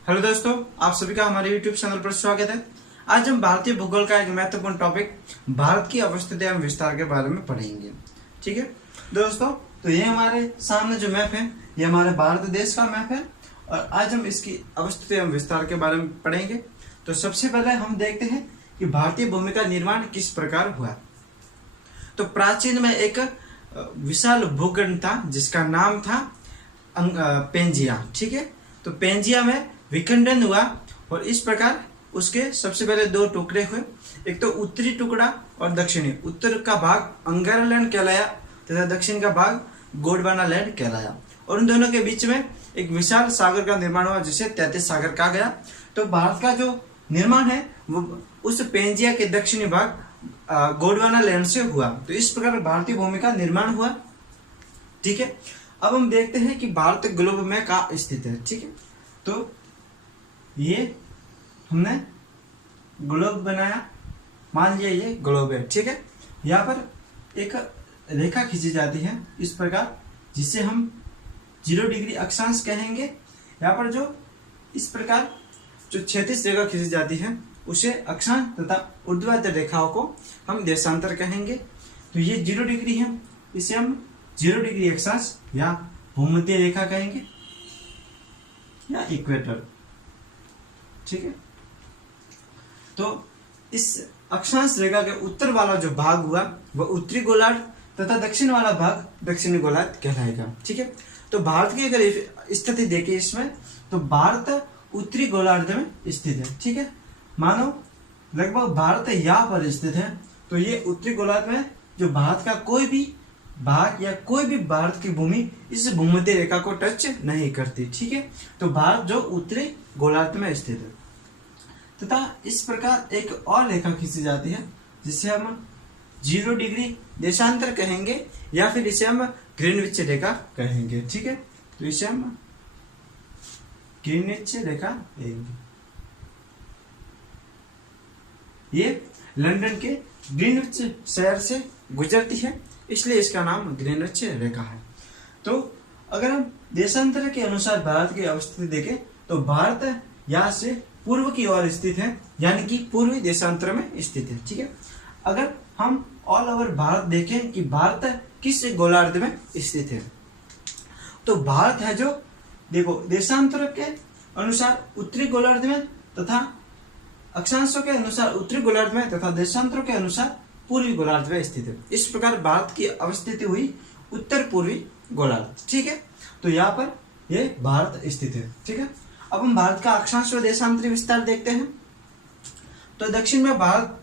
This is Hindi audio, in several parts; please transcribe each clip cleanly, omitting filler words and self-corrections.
हेलो दोस्तों, आप सभी का हमारे YouTube चैनल पर स्वागत है। आज हम भारतीय भूगोल का एक महत्वपूर्ण टॉपिक भारत की अवस्थिति एवं विस्तार के बारे में पढ़ेंगे। ठीक है दोस्तों, तो ये हमारे सामने जो मैप है ये हमारे भारत देश का मैप है और आज हम इसकी अवस्थिति एवं विस्तार के बारे में पढ़ेंगे। तो सबसे पहले हम देखते हैं कि भारतीय भूमि का निर्माण किस प्रकार हुआ। तो प्राचीन में एक विशाल भूखंड था जिसका नाम था पेंजिया। ठीक है, तो पेंजिया में विखंडन हुआ और इस प्रकार उसके सबसे पहले दो टुकड़े हुए, एक तो उत्तरी टुकड़ा और दक्षिणी। उत्तर का भाग अंगारा लैंड कहलाया तथा दक्षिण का भाग गोंडवाना लैंड कहलाया और उन दोनों के बीच में एक विशाल सागर का निर्माण हुआ जिसे तैतीस सागर कहा गया। तो भारत का जो निर्माण है वो उस पेंजिया के दक्षिणी भाग गोंडवाना लैंड से हुआ। तो इस प्रकार भारतीय भूमि का निर्माण हुआ। ठीक है, अब हम देखते हैं कि भारत ग्लोब में कहाँ स्थित है। ठीक है, तो ये हमने ग्लोब बनाया, मान लिया ये ग्लोब है। ठीक है, यहाँ पर एक रेखा खींची जाती है इस प्रकार जिसे हम 0 डिग्री अक्षांश कहेंगे। यहाँ पर जो इस प्रकार जो क्षैतिज रेखा खींची जाती है उसे अक्षांश तथा ऊर्ध्वाधर रेखाओं को हम देशांतर कहेंगे। तो ये 0 डिग्री है, इसे हम 0 डिग्री अक्षांश या भूमध्य रेखा कहेंगे या इक्वेटर। ठीक है, तो इस अक्षांश रेखा के उत्तर वाला जो भाग हुआ वह उत्तरी गोलार्ध तथा दक्षिण वाला भाग दक्षिणी गोलार्ध कहलाएगा। ठीक है, तो भारत की अगर स्थिति देखिए इसमें, तो भारत उत्तरी गोलार्ध में स्थित है। ठीक है, मानो लगभग भारत यहाँ पर स्थित है, तो ये उत्तरी गोलार्ध में जो भारत का कोई भी भाग या कोई भी भारत की भूमि इस भूमध्य रेखा को टच नहीं करती। ठीक है, तो भारत जो उत्तरी गोलार्ध में स्थित है तथा इस प्रकार एक और रेखा खींची जाती है जिसे हम 0 डिग्री देशांतर कहेंगे या फिर इसे हम ग्रीनविच रेखा कहेंगे। ठीक है, तो इसे हम ग्रीनविच रेखा कहेंगे। ये लंदन के ग्रीनविच शहर से गुजरती है इसलिए इसका नाम ग्रीनविच रेखा है। तो अगर हम देशांतर के अनुसार भारत की अवस्थिति देखें तो भारत यहाँ से पूर्व की ओर स्थित है, यानी कि पूर्वी देशांतर में स्थित है। ठीक है, अगर हम ऑल ओवर भारत देखें कि भारत किस गोलार्ध में स्थित है, तो भारत है जो देखो देशांतर के अनुसार उत्तरी गोलार्ध में तथा अक्षांशों के अनुसार उत्तरी गोलार्ध में तथा देशांतरों के अनुसार पूर्वी गोलार्ध में स्थित है। इस प्रकार भारत की अवस्थिति हुई उत्तर पूर्वी गोलार्ध। ठीक है, तो यहाँ पर ये भारत स्थित है। ठीक है, अब हम भारत का अक्षांश व देशांतरी विस्तार देखते हैं। तो दक्षिण में भारत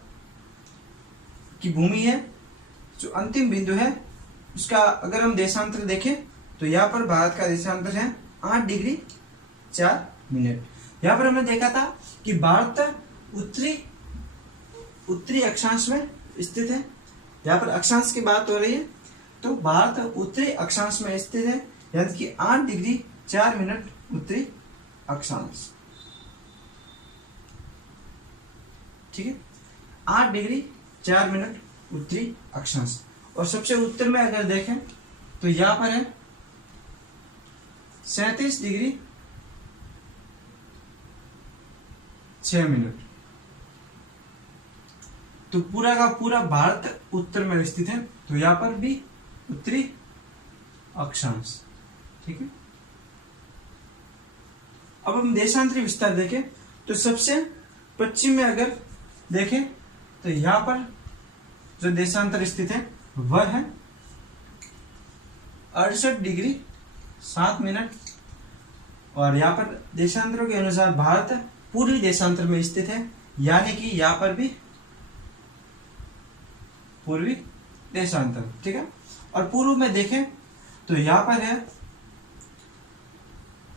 की भूमि है, जो अंतिम बिंदु है उसका अगर हम देशांतर देखें तो यहाँ पर भारत का देशांतर है 8 डिग्री 4 मिनट। यहाँ पर हमने देखा था कि भारत उत्तरी अक्षांश में स्थित है। यहाँ पर अक्षांश की बात हो रही है, तो भारत उत्तरी अक्षांश में स्थित है, यानी कि 8 डिग्री 4 मिनट उत्तरी अक्षांश। ठीक है, 8 डिग्री 4 मिनट उत्तरी अक्षांश। और सबसे उत्तर में अगर देखें तो यहां पर है 37 डिग्री 6 मिनट। तो पूरा का पूरा भारत उत्तर में स्थित है, तो यहां पर भी उत्तरी अक्षांश। ठीक है, अब हम देशांतरी विस्तार देखें तो सबसे पश्चिम में अगर देखें तो यहां पर जो देशांतर स्थित है वह है 68 डिग्री 7 मिनट। और यहाँ पर देशांतरों के अनुसार भारत पूर्वी देशांतर में स्थित है, यानी कि यहाँ पर भी पूर्वी देशांतर। ठीक है, और पूर्व में देखें तो यहाँ पर है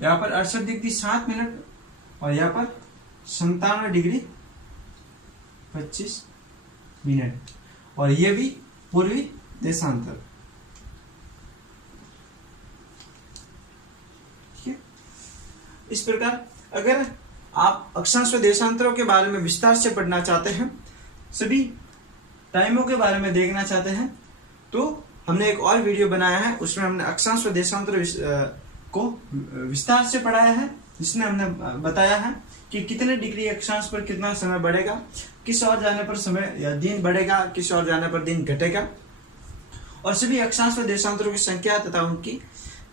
68 डिग्री 7 मिनट और यहाँ पर 97 डिग्री 25 मिनट और ये भी पूर्वी देशांतर। ठीक है, इस प्रकार अगर आप अक्षांश व देशांतरों के बारे में विस्तार से पढ़ना चाहते हैं, सभी टाइमों के बारे में देखना चाहते हैं, तो हमने एक और वीडियो बनाया है, उसमें हमने अक्षांश व देशांतर को विस्तार से पढ़ाया है। जिसने हमने बताया है कि कितने डिग्री अक्षांश पर कितना समय बढ़ेगा, किस ओर जाने पर समय या दिन बढ़ेगा, किस ओर जाने पर दिन घटेगा, और सभी अक्षांश व देशांतरों की संख्या तथा उनकी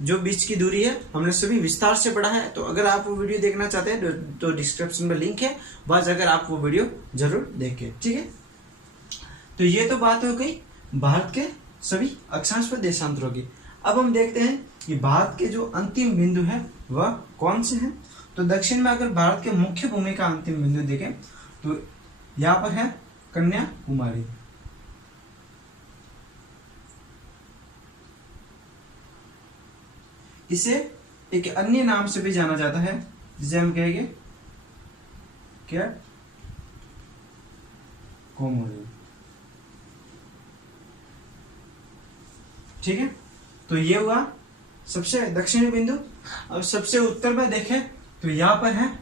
जो बीच की दूरी है हमने सभी विस्तार से पढ़ा है। तो अगर आप वो वीडियो देखना चाहते हैं तो डिस्क्रिप्शन में लिंक है, वहां जाकर आप वो वीडियो जरूर देखें। ठीक है, तो ये तो बात हो गई भारत के सभी अक्षांश व देशांतरों की। अब हम देखते हैं कि भारत के जो अंतिम बिंदु है वह कौन से हैं। तो दक्षिण में अगर भारत के मुख्य भूमि का अंतिम बिंदु देखें तो यहाँ पर है कन्याकुमारी। इसे एक अन्य नाम से भी जाना जाता है जिसे हम कहेंगे क्या, कोमोरी। ठीक है, तो ये हुआ सबसे दक्षिणी बिंदु। अब सबसे उत्तर में देखें तो यहां पर है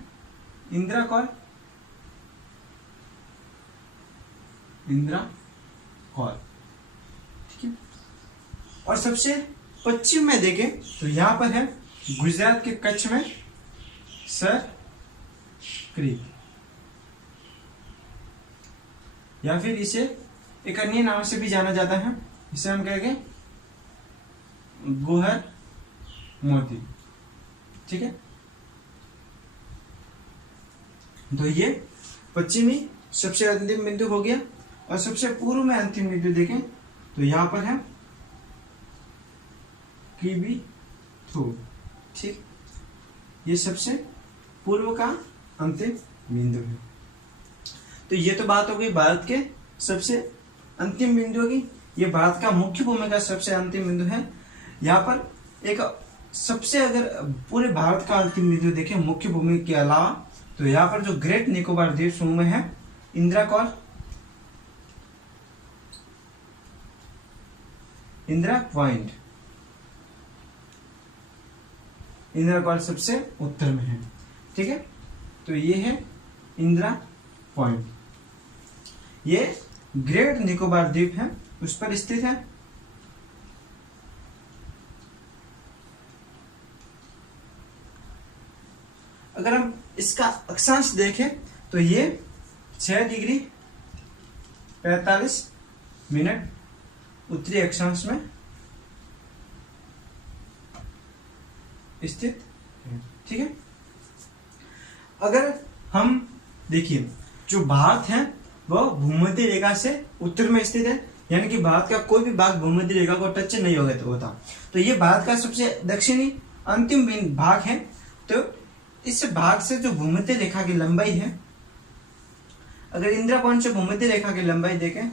इंदिरा कौल, इंदिरा कौल। ठीक है, और सबसे पश्चिम में देखें तो यहां पर है गुजरात के कच्छ में सर क्रीक, या फिर इसे एक अन्य नाम से भी जाना जाता है, इसे हम कहेंगे गोहर मोती। ठीक है, तो ये पश्चिमी सबसे अंतिम बिंदु हो गया। और सबसे पूर्व में अंतिम बिंदु देखें तो यहां पर है किबीथु। ठीक, ये सबसे पूर्व का अंतिम बिंदु है। तो ये तो बात हो गई भारत के सबसे अंतिम बिंदु की। ये भारत का मुख्य भूमि का सबसे अंतिम बिंदु है। यहाँ पर एक सबसे, अगर पूरे भारत का अंतिम बिंदु देखें मुख्य भूमि के अलावा, तो यहाँ पर जो ग्रेट निकोबार द्वीप समूह में है इंदिरा कौल, इंदिरा पॉइंट, इंदिरा कौल सबसे उत्तर में है। ठीक है, तो ये है इंदिरा पॉइंट, ये ग्रेट निकोबार द्वीप है उस पर स्थित है। अगर हम इसका अक्षांश देखें तो ये 6 डिग्री 45 मिनट उत्तरी अक्षांश में स्थित है। ठीक है, अगर हम देखिए जो भारत है वह भूमध्य रेखा से उत्तर में स्थित है, यानी कि भारत का कोई भी भाग भूमध्य रेखा को टच नहीं होता। तो ये भारत का सबसे दक्षिणी अंतिम भाग है। तो इस भाग से जो भूमध्य रेखा की लंबाई है, अगर इंदिरा पॉइंट से भूमध्य रेखा की लंबाई देखें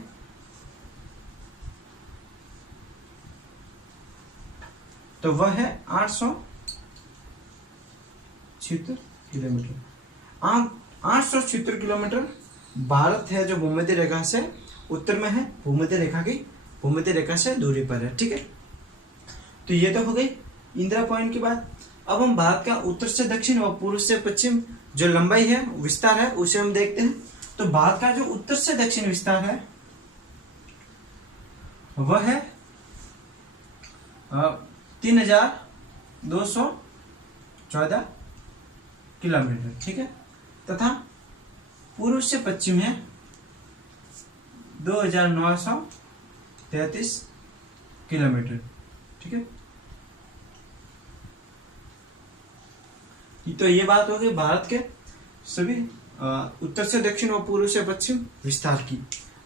तो वह है 876 किलोमीटर। 876 किलोमीटर भारत है जो भूमध्य रेखा से उत्तर में है, भूमध्य रेखा से दूरी पर है। ठीक है, तो ये तो हो गई इंदिरा पॉइंट की बात। अब हम भारत का उत्तर से दक्षिण और पूर्व से पश्चिम जो लंबाई है, विस्तार है, उसे हम देखते हैं। तो भारत का जो उत्तर से दक्षिण विस्तार है वह है 3214 किलोमीटर। ठीक है, तथा पूर्व से पश्चिम है 2933 किलोमीटर। ठीक है, तो ये बात हो गई भारत के सभी उत्तर से दक्षिण और पूर्व से पश्चिम विस्तार की।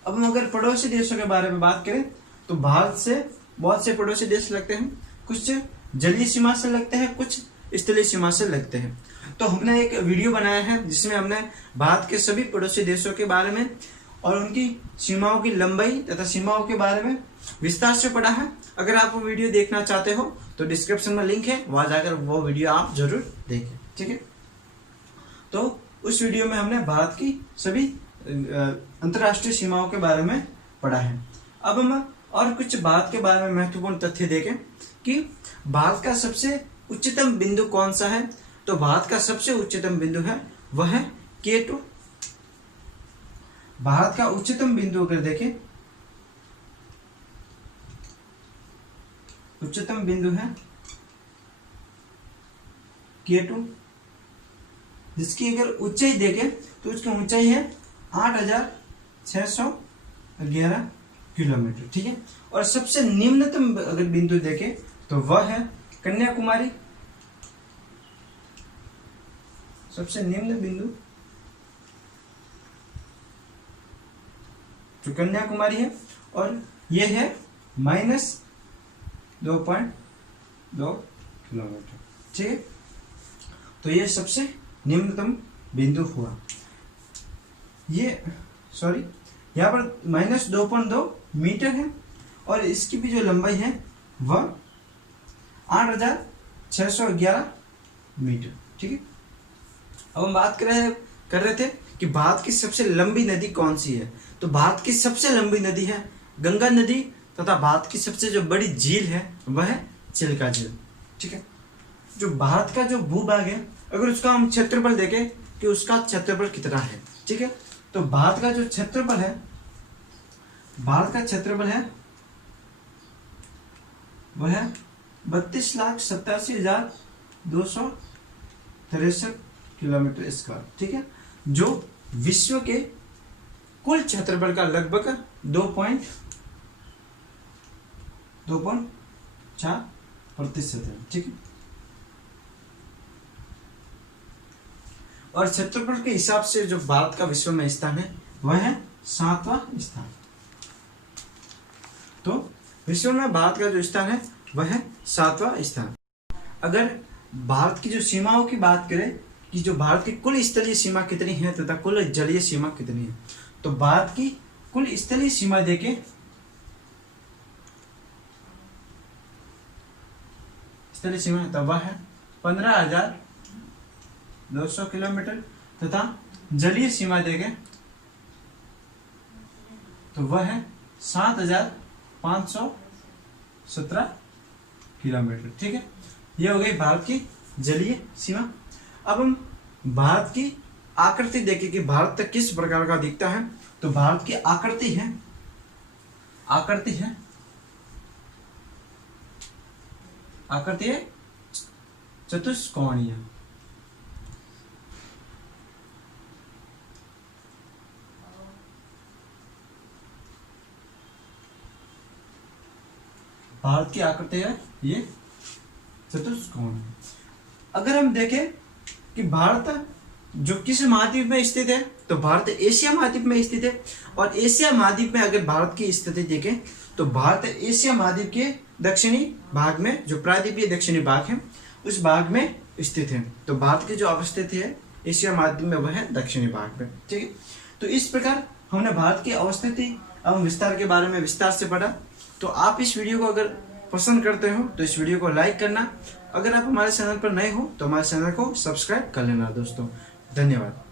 अब हम अगर पड़ोसी देशों के बारे में बात करें तो भारत से बहुत से पड़ोसी देश लगते हैं, कुछ जलीय सीमा से लगते हैं, कुछ स्थलीय सीमा से लगते हैं। तो हमने एक वीडियो बनाया है जिसमें हमने भारत के सभी पड़ोसी देशों के बारे में और उनकी सीमाओं की लंबाई तथा सीमाओं के बारे में विस्तार से पढ़ा है। अगर आप वो वीडियो देखना चाहते हो तो डिस्क्रिप्शन में लिंक है, वहां जाकर वो वीडियो आप जरूर देखें। ठीक है, तो उस वीडियो में हमने भारत की सभी अंतरराष्ट्रीय सीमाओं के बारे में पढ़ा है। अब हम और कुछ भारत के बारे में महत्वपूर्ण तथ्य देखें कि भारत का सबसे उच्चतम बिंदु कौन सा है। तो भारत का सबसे उच्चतम बिंदु है वह है K2। भारत का उच्चतम बिंदु अगर देखें, उच्चतम बिंदु है K2 जिसकी अगर ऊंचाई देखें तो उसकी ऊंचाई है 8,611 किलोमीटर, ठीक है। और सबसे निम्नतम अगर बिंदु देखें तो वह है कन्याकुमारी। सबसे निम्न बिंदु जो कन्याकुमारी है, और यह है -2.2 किलोमीटर, ठीक है। तो ये सबसे निम्नतम बिंदु हुआ। ये यहाँ पर -2.2 मीटर है, और इसकी भी जो लंबाई है वह 8,611 मीटर, ठीक है। अब हम बात कर रहे थे कि भारत की सबसे लंबी नदी कौन सी है। तो भारत की सबसे लंबी नदी है गंगा नदी, तथा भारत की सबसे जो बड़ी झील है वह है चिल्का झील, ठीक है। जो भारत का जो भूभाग है, अगर उसका हम क्षेत्रफल देखें कि उसका क्षेत्रफल कितना है, ठीक है। तो भारत का जो क्षेत्रफल है, भारत का क्षेत्रफल है वह है 32,87,263 किलोमीटर स्क्वायर, ठीक है। जो विश्व के कुल क्षेत्रफल का लगभग 2.4% है, ठीक है। और क्षेत्रफल के हिसाब से जो भारत का विश्व में स्थान है वह है 7वां स्थान। तो विश्व में भारत का जो स्थान है वह है 7वां स्थान। अगर भारत की जो सीमाओं की बात करें कि जो भारत की कुल स्थलीय सीमा कितनी है तथा कुल जलीय सीमा कितनी है, तो भारत की कुल स्थलीय सीमा देखें स्थलीय सीमा तो वह है 15,200 किलोमीटर, तथा जलीय सीमा देखें तो वह है 7,517 किलोमीटर, ठीक है। यह हो गई भारत की जलीय सीमा। अब हम भारत की आकृति देखें कि भारत किस प्रकार का दिखता है। तो भारत की आकृति है चतुष्कोणीय। भारत की आकृति है ये चतुष्कोणीय। अगर हम देखें कि भारत जो किस महाद्वीप में स्थित है, तो भारत एशिया महाद्वीप में स्थित है। और एशिया महाद्वीप में अगर भारत की स्थिति देखें तो भारत एशिया महाद्वीप के दक्षिणी भाग में, जो प्रायद्वीपीय दक्षिणी भाग है, उस भाग में स्थित है। तो भारत की जो अवस्थिति है एशिया महाद्वीप में वह है दक्षिणी भाग में, ठीक है। तो इस प्रकार हमने भारत की अवस्थिति एवं विस्तार के बारे में विस्तार से पढ़ा। तो आप इस वीडियो को अगर पसंद करते हो तो इस वीडियो को लाइक करना। अगर आप हमारे चैनल पर नए हो तो हमारे चैनल को सब्सक्राइब कर लेना दोस्तों। धन्यवाद।